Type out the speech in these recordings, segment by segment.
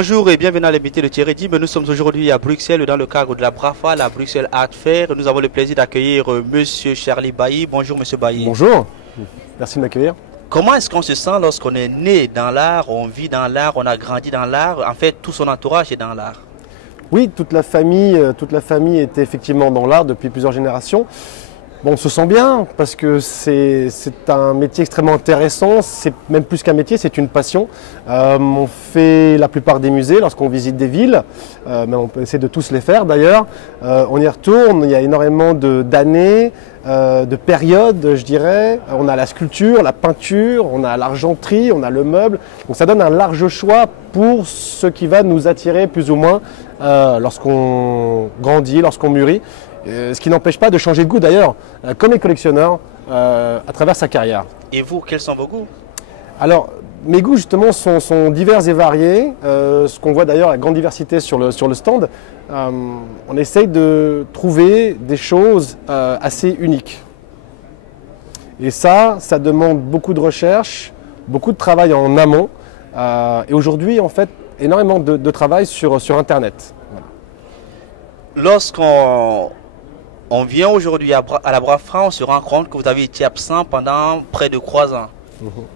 Bonjour et bienvenue à l'invité de Thierry Dim. Nous sommes aujourd'hui à Bruxelles dans le cadre de la BRAFA, la Bruxelles Art Fair. Nous avons le plaisir d'accueillir Monsieur Charlie Bailly. Bonjour Monsieur Bailly. Bonjour, merci de m'accueillir. Comment est-ce qu'on se sent lorsqu'on est né dans l'art, on vit dans l'art, on a grandi dans l'art, en fait tout son entourage est dans l'art? Oui, toute la famille était effectivement dans l'art depuis plusieurs générations. Bon, on se sent bien parce que c'est un métier extrêmement intéressant, c'est même plus qu'un métier, c'est une passion. On fait la plupart des musées lorsqu'on visite des villes, mais on peut essayer de tous les faire d'ailleurs. On y retourne, il y a énormément d'années, de périodes je dirais. On a la sculpture, la peinture, on a l'argenterie, on a le meuble. Donc ça donne un large choix pour ce qui va nous attirer plus ou moins lorsqu'on grandit, lorsqu'on mûrit. Ce qui n'empêche pas de changer de goût d'ailleurs, comme les collectionneurs, à travers sa carrière. Et vous, quels sont vos goûts? Alors, mes goûts justement sont divers et variés, ce qu'on voit d'ailleurs, la grande diversité sur le stand. On essaye de trouver des choses assez uniques. Et ça demande beaucoup de recherche, beaucoup de travail en amont, et aujourd'hui en fait énormément de travail sur Internet. Voilà. Lorsqu'on vient aujourd'hui à la BRAFA, on se rend compte que vous avez été absent pendant près de 3 ans.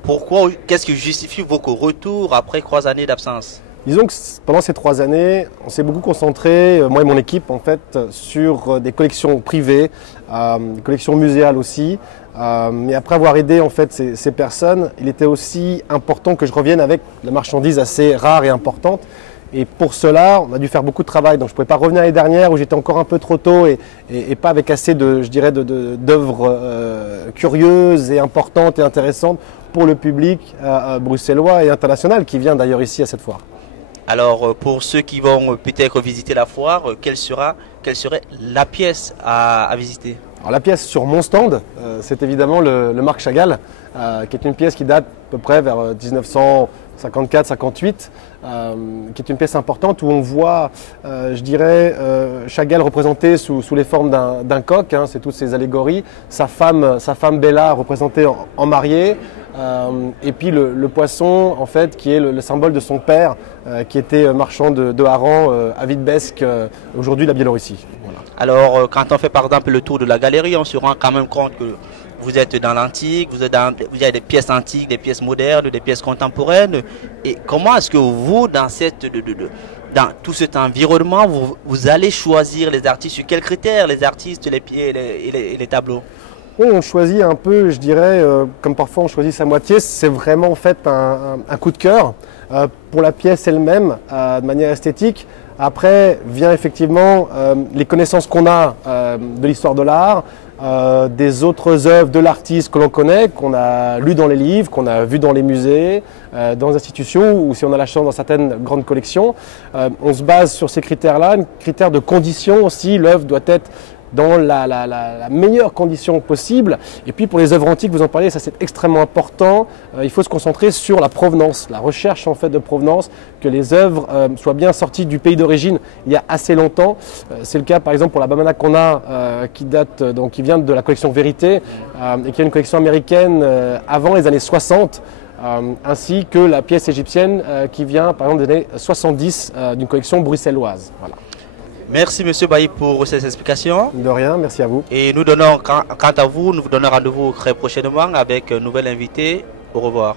Pourquoi? Qu'est-ce qui justifie votre retour après 3 années d'absence? Disons que pendant ces 3 années, on s'est beaucoup concentré, moi et mon équipe en fait, sur des collections privées, des collections muséales aussi. Mais après avoir aidé en fait ces personnes, il était aussi important que je revienne avec la marchandise assez rare et importante. Et pour cela, on a dû faire beaucoup de travail. Donc je ne pouvais pas revenir l'année dernière où j'étais encore un peu trop tôt et pas avec assez d'œuvres curieuses et importantes et intéressantes pour le public bruxellois et international qui vient d'ailleurs ici à cette foire. Alors pour ceux qui vont peut-être visiter la foire, quelle serait la pièce à visiter? Alors, la pièce sur mon stand, c'est évidemment le Marc Chagall, qui est une pièce qui date à peu près vers 1954-58, qui est une pièce importante où on voit, je dirais, Chagall représenté sous les formes d'un coq, hein, c'est toutes ces allégories, sa femme Bella représentée en mariée, et puis le poisson en fait qui est le symbole de son père, qui était marchand de harengs à Vitebsk, aujourd'hui la Biélorussie. Voilà. Alors, quand on fait par exemple le tour de la galerie, on se rend quand même compte que vous êtes dans l'antique, vous avez des pièces antiques, des pièces modernes, des pièces contemporaines. Et comment est-ce que vous, dans tout cet environnement, vous allez choisir les artistes? Sur quels critères les artistes, les pieds et les tableaux? Oui, on choisit un peu, je dirais, comme parfois on choisit sa moitié, c'est vraiment en fait un coup de cœur pour la pièce elle-même, de manière esthétique. Après vient effectivement les connaissances qu'on a de l'histoire de l'art, des autres œuvres de l'artiste que l'on connaît, qu'on a lues dans les livres, qu'on a vues dans les musées, dans les institutions ou si on a la chance dans certaines grandes collections. On se base sur ces critères-là, critères de condition aussi, l'œuvre doit être dans la meilleure condition possible. Et puis pour les œuvres antiques, vous en parlez, ça c'est extrêmement important. Il faut se concentrer sur la provenance, la recherche en fait de provenance, que les œuvres soient bien sorties du pays d'origine il y a assez longtemps. C'est le cas par exemple pour la Bamana qu'on a, qui vient de la collection Vérité, et qui est une collection américaine avant les années 60. Ainsi que la pièce égyptienne qui vient par exemple des années 70 d'une collection bruxelloise. Voilà. Merci Monsieur Bailly pour ces explications. De rien, merci à vous. Et nous donnons, quant à vous, nous vous donnons rendez-vous très prochainement avec un nouvel invité. Au revoir.